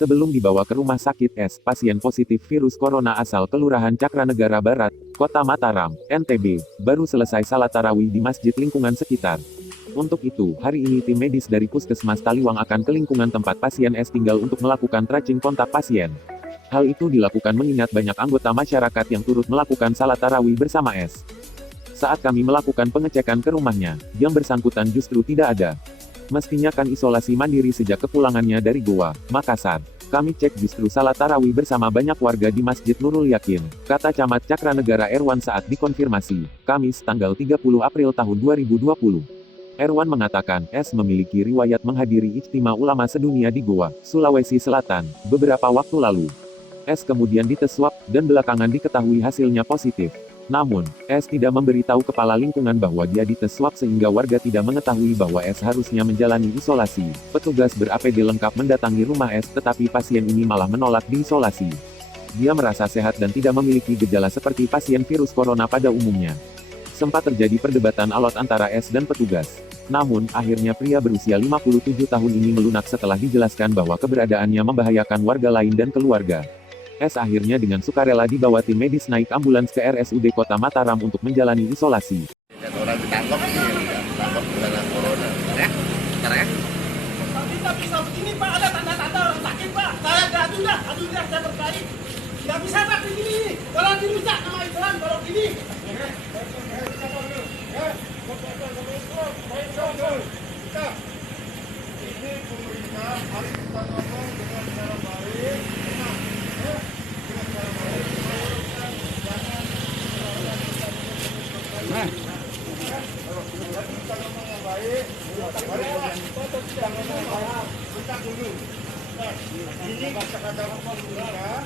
Sebelum dibawa ke rumah sakit S, pasien positif virus corona asal Kelurahan Cakranegara Barat, Kota Mataram, NTB, baru selesai salat tarawih di masjid lingkungan sekitar. Untuk itu, hari ini tim medis dari Puskesmas Taliwang akan ke lingkungan tempat pasien S tinggal untuk melakukan tracing kontak pasien. Hal itu dilakukan mengingat banyak anggota masyarakat yang turut melakukan salat tarawih bersama S. Saat kami melakukan pengecekan ke rumahnya, yang bersangkutan justru tidak ada. Mestinya kan isolasi mandiri sejak kepulangannya dari Goa, Makassar. Kami cek justru salat tarawih bersama banyak warga di Masjid Nurul Yakin, kata Camat Cakranegara Erwan saat dikonfirmasi, Kamis tanggal 30 April tahun 2020. Erwan mengatakan, S memiliki riwayat menghadiri Ijtima Ulama Sedunia di Goa, Sulawesi Selatan, beberapa waktu lalu. S kemudian dites swab, dan belakangan diketahui hasilnya positif. Namun, S tidak memberitahu kepala lingkungan bahwa dia dites swab sehingga warga tidak mengetahui bahwa S harusnya menjalani isolasi. Petugas ber-APD lengkap mendatangi rumah S tetapi pasien ini malah menolak diisolasi. Dia merasa sehat dan tidak memiliki gejala seperti pasien virus corona pada umumnya. Sempat terjadi perdebatan alot antara S dan petugas. Namun, akhirnya pria berusia 57 tahun ini melunak setelah dijelaskan bahwa keberadaannya membahayakan warga lain dan keluarga. S akhirnya dengan sukarela dibawa tim medis naik ambulans ke RSUD Kota Mataram untuk menjalani isolasi. Dan orang ditangkap sih, ditangkap karena corona. Ya, bentar ya. Kita bisa begini Pak, ada tanda-tanda orang sakit Pak. Saya aduh dah, saya berkali. Nggak bisa Pak begini. Kalau dirusak nama Islam, kalau gini. Ini pemerintah harus kita ngomong dengan cara baik. Ini kata-kata pemerintah